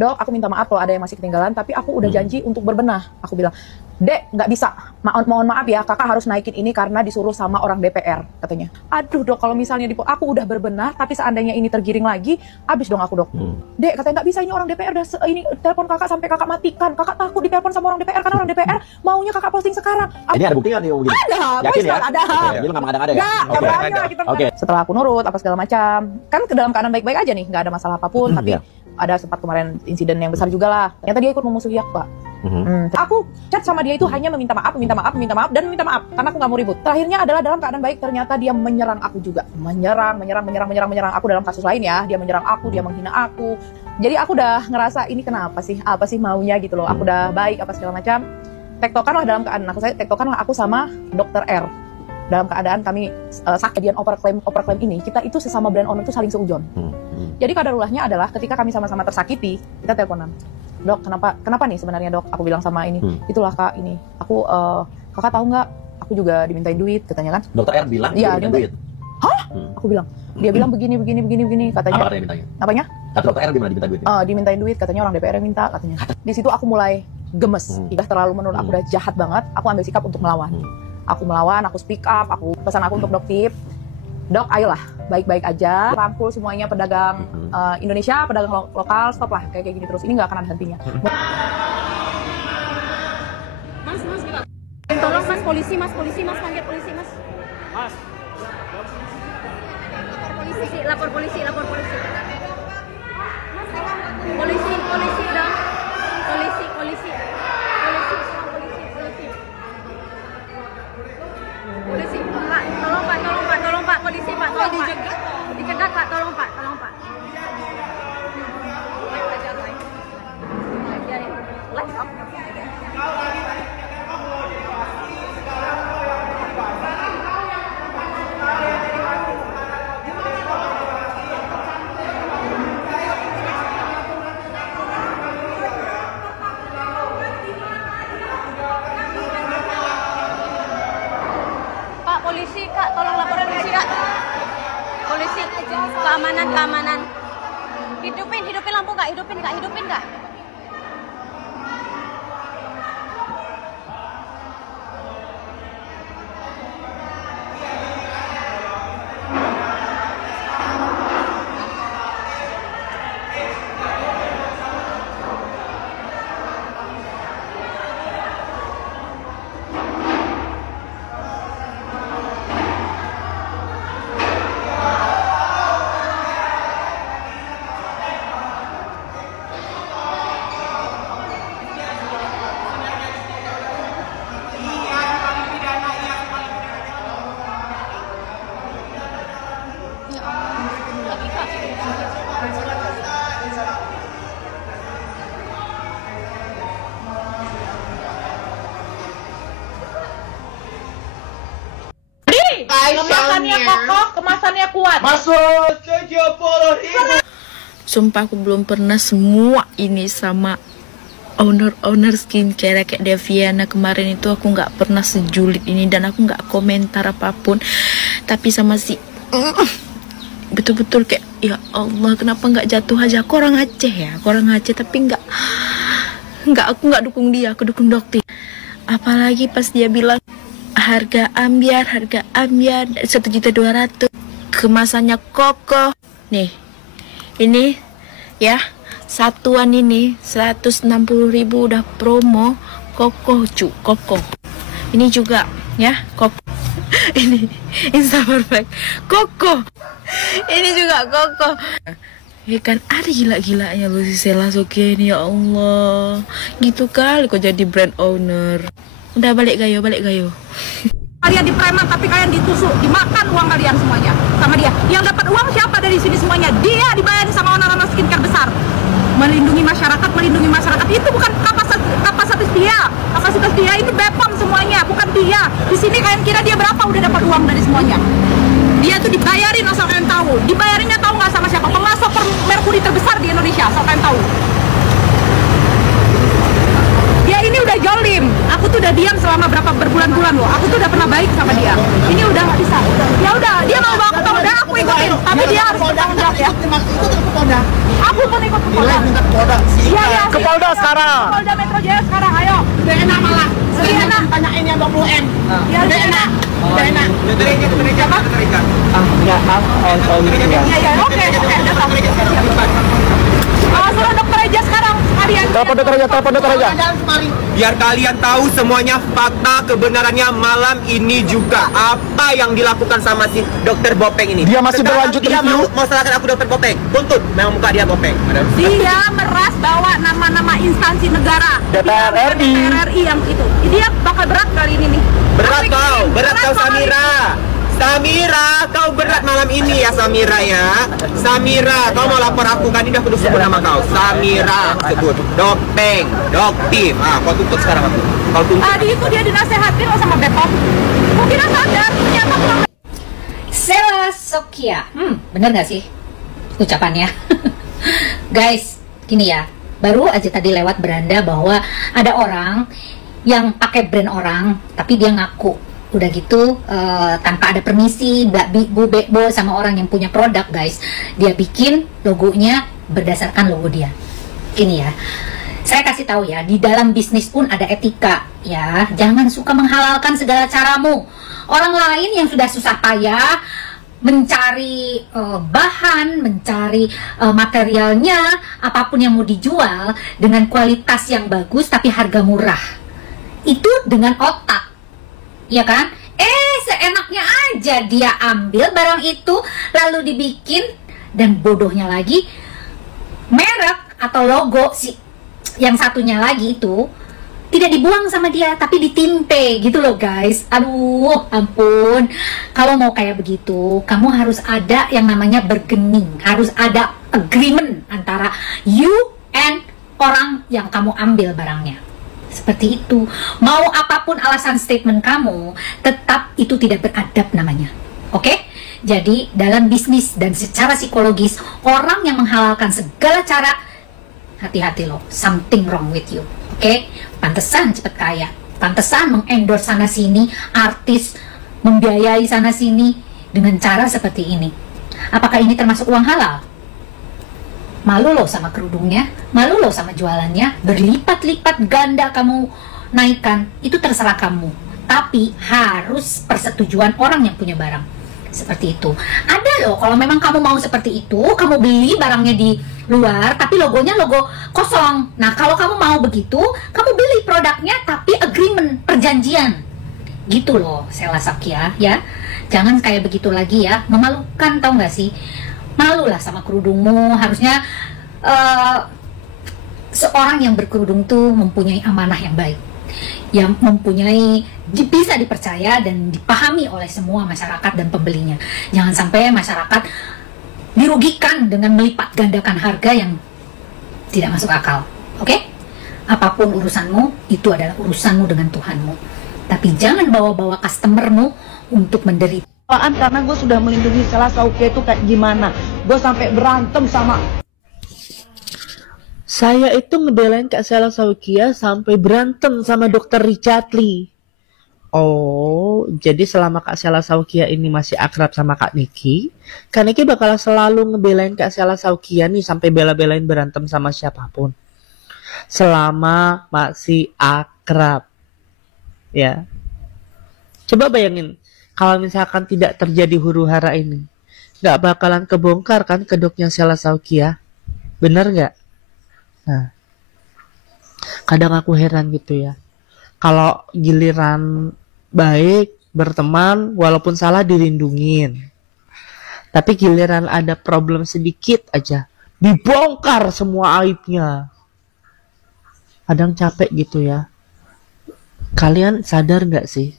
Dok, aku minta maaf kalau ada yang masih ketinggalan, tapi aku udah janji untuk berbenah. Aku bilang, Dek, nggak bisa. Mohon maaf ya, kakak harus naikin ini karena disuruh sama orang DPR, katanya. Aduh dok, kalau misalnya aku udah berbenah, tapi seandainya ini tergiring lagi, abis dong aku dok. Dek, katanya nggak bisa, ini orang DPR udah ini telepon kakak sampai kakak matikan. Kakak takut ditelepon sama orang DPR karena orang DPR maunya kakak posting sekarang. Ini ada bukti nggak nih? Ada, yakin ya? Ada. Jadi lu nggak mengada-ngada ya? Oke. Setelah aku nurut apa segala macam, kan ke dalam keadaan baik-baik aja nih, nggak ada masalah apapun, tapi ada sempat kemarin insiden yang besar juga lah. Ternyata dia ikut memusuhi aku, Pak. Aku chat sama dia itu hanya meminta maaf karena aku nggak mau ribut. Terakhirnya adalah dalam keadaan baik, ternyata dia menyerang aku juga, menyerang aku dalam kasus lain ya. Dia menyerang aku, dia menghina aku. Jadi aku udah ngerasa ini kenapa sih, apa sih maunya gitu loh. Aku udah baik apa segala macam. Tektokan lah aku sama Dokter R. Dalam keadaan kami sakit overclaim ini, kita itu sesama brand owner itu saling seujon. Jadi kadarulahnya adalah ketika kami sama-sama tersakiti, kita teleponan. Dok, kenapa nih sebenarnya dok? Aku bilang sama ini, itulah kak ini. Aku kakak tahu nggak? Aku juga dimintain duit, katanya kan? Dokter R bilang iya, duit. Hah? Aku bilang. Dia bilang begini, katanya. Apa katanya mintanya? Apanya? Kata dokter R gimana diminta duit? Dimintain duit, katanya orang DPR yang minta, katanya. Di situ aku mulai gemes. Udah terlalu menurut aku udah jahat banget. Aku ambil sikap untuk melawan. Aku melawan, aku speak up, aku pesan aku untuk Doktip. Dok, ayolah, baik-baik aja. Rangkul semuanya pedagang Indonesia, pedagang lokal, stop lah kayak gini terus. Ini nggak akan ada hentinya. Mas, gila. Tolong mas, polisi, panggil polisi, mas. Mas. Lapor polisi. Polisi dong. Polisi. Pak, tolong pak, polisi pak, tolong pak. Dicegat pak, tolong pak. Polisi kak, tolong lapor polisi kak. Polisi, keamanan. Hidupin lampu kak, hidupin kak. Kemasannya kokoh, kemasannya kuat. Masuk 70.000. Sumpah aku belum pernah semua ini sama owner skincare kayak Deviana kemarin itu. Aku nggak pernah sejulit ini dan aku nggak komentar apapun. Tapi sama si betul-betul kayak ya Allah, kenapa nggak jatuh aja? Aku orang Aceh ya, tapi aku nggak dukung dia, aku dukung Dokter. Apalagi pas dia bilang harga ambiar 1.200.000, kemasannya kokoh nih, ini ya satuan ini 160.000 udah promo, kokoh kokoh ini juga ya, kokoh ini Insta Perfect kokoh, ini juga kokoh. Ya kan ada gila-gilanya lu si Sela Soke ini, ya Allah, gitu kali kok jadi brand owner. Udah balik gayo. Kalian di preman tapi kalian ditusuk, dimakan uang kalian semuanya sama dia. Yang dapat uang siapa dari sini semuanya? Dia dibayarin sama owner skincare besar. Melindungi masyarakat itu bukan kapasitas dia. Kapasitas dia itu Bepom semuanya, bukan dia. Di sini kalian kira dia berapa udah dapat uang dari semuanya? Dia tuh dibayarin, asal kalian tahu. Dibayarinnya tahu nggak sama siapa? Pemasok merkuri terbesar di Indonesia, asal kalian tahu. Ini udah jolim, aku tuh udah diam selama berbulan-bulan loh. Aku tuh udah pernah baik sama dia. Ini udah nggak bisa. Ya udah, dia mau bawa ke Polda, aku ikutin. Tapi dia harus bertanggung jawab ya. Aku pun ikut ke Polda. Iya, Polda sekarang. Polda Metro Jaya sekarang, ayo. Udah enak malah. Lebih enak. Tanyain yang 20M. Biar Udah enak. Udah enak. Iya, oke, suruh dokter aja sekarang sekalian. Telepon dokter aja. Biar kalian tahu semuanya fakta kebenarannya malam ini juga apa yang dilakukan sama si dokter Bopeng ini. Dia masih Sekarang berlanjut dia review. mau salahkan aku dokter Bopeng. Tuntut, memang muka dia Bopeng. Dia meras bawa nama-nama instansi negara. DPR RI. DPR RI yang itu. Dia bakal berat kali ini nih. Berat kau Samira. Samira, kau berat malam ini ya Samira ya. Samira, kau mau lapor aku kan ini udah kudu sebut nama kau. Samira, sebut. Dopeng, Doktif. Kau tuntut sekarang aku. Kau tuntut. Tadi itu dia dinasehatin loh sama Bepom. Mungkin sadar ternyata kurang. Sela Sokia. Bener gak sih ucapannya? Guys, gini ya. Baru aja tadi lewat beranda bahwa ada orang yang pakai brand orang, tapi dia ngaku udah gitu tanpa ada permisi Bu Bebo sama orang yang punya produk, guys. Dia bikin logonya berdasarkan logo dia. Ini ya, saya kasih tahu ya, di dalam bisnis pun ada etika ya. Jangan suka menghalalkan segala caramu. Orang lain yang sudah susah payah mencari bahan, mencari materialnya, apapun yang mau dijual dengan kualitas yang bagus tapi harga murah, itu dengan otak, ya kan? Seenaknya aja dia ambil barang itu lalu dibikin, dan bodohnya lagi merek atau logo si yang satunya lagi itu tidak dibuang sama dia tapi ditimpe gitu loh, guys. Aduh, ampun. Kalau mau kayak begitu, kamu harus ada yang namanya bargaining, harus ada agreement antara you and orang yang kamu ambil barangnya. Seperti itu. Mau apapun alasan statement kamu, tetap itu tidak beradab namanya. Oke? Jadi dalam bisnis dan secara psikologis, orang yang menghalalkan segala cara, hati-hati loh, something wrong with you. Oke? Pantesan cepet kaya, pantesan mengendorse sana sini, artis membiayai sana sini dengan cara seperti ini. Apakah ini termasuk uang halal? Malu loh sama kerudungnya, malu loh sama jualannya, berlipat-lipat ganda kamu naikkan, itu terserah kamu. Tapi harus persetujuan orang yang punya barang. Seperti itu. Ada loh, kalau memang kamu mau seperti itu, kamu beli barangnya di luar, tapi logonya logo kosong. Nah, kalau kamu mau begitu, kamu beli produknya, tapi agreement, perjanjian. Gitu loh, Sela Sokia, ya. Jangan kayak begitu lagi ya, memalukan, tau gak sih? Malulah sama kerudungmu. Harusnya seorang yang berkerudung tuh mempunyai amanah yang baik, yang mempunyai, bisa dipercaya dan dipahami oleh semua masyarakat dan pembelinya. Jangan sampai masyarakat dirugikan dengan melipat gandakan harga yang tidak masuk akal. Oke? Apapun urusanmu, itu adalah urusanmu dengan Tuhanmu. Tapi jangan bawa-bawa customermu untuk menderita. Karena gue sudah melindungi Sela Sokia itu kayak gimana. Gue sampai berantem sama. Saya itu ngebelain Kak Sela Sokia sampai berantem sama Dokter Richard Lee. Oh, jadi selama Kak Sela Sokia ini masih akrab sama Kak Niki bakal selalu ngebelain Kak Sela Sokia nih sampai bela-belain berantem sama siapapun. Selama masih akrab. Ya. Coba bayangin, kalau misalkan tidak terjadi huru-hara ini, nggak bakalan kebongkar kan kedoknya Sela Sokia. Bener nggak? Nah, kadang aku heran gitu ya. Kalau giliran baik, berteman, walaupun salah dilindungin. Tapi giliran ada problem sedikit aja, dibongkar semua aibnya. Kadang capek gitu ya. Kalian sadar nggak sih?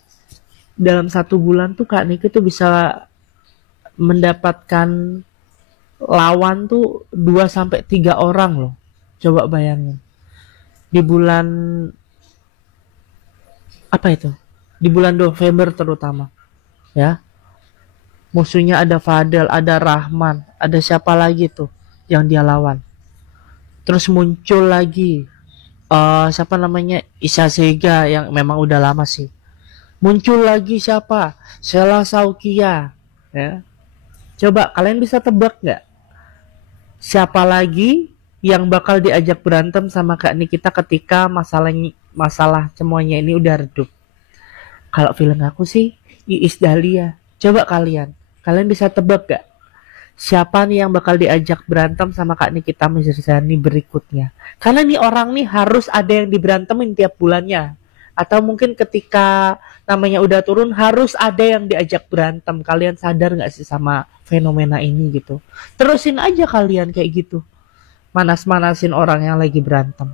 Dalam 1 bulan tuh Kak Niki tuh bisa mendapatkan lawan tuh 2-3 orang loh. Coba bayangin. Di bulan apa itu? Di bulan November terutama. Ya. Musuhnya ada Fadel, ada Rahman, ada siapa lagi tuh yang dia lawan. Terus muncul lagi siapa namanya? Isa Sega yang memang udah lama sih. Muncul lagi siapa? Sela Sokia. Ya. Coba kalian bisa tebak nggak? Siapa lagi yang bakal diajak berantem sama Kak Nikita ketika masalah semuanya ini udah redup? Kalau feeling aku sih Iis Dahlia. Coba kalian bisa tebak gak siapa nih yang bakal diajak berantem sama Kak Nikita Mirzani berikutnya? Karena nih orang nih harus ada yang diberantemin tiap bulannya. Atau mungkin ketika namanya udah turun harus ada yang diajak berantem. Kalian sadar gak sih sama fenomena ini gitu? Terusin aja kalian kayak gitu. Manas-manasin orang yang lagi berantem.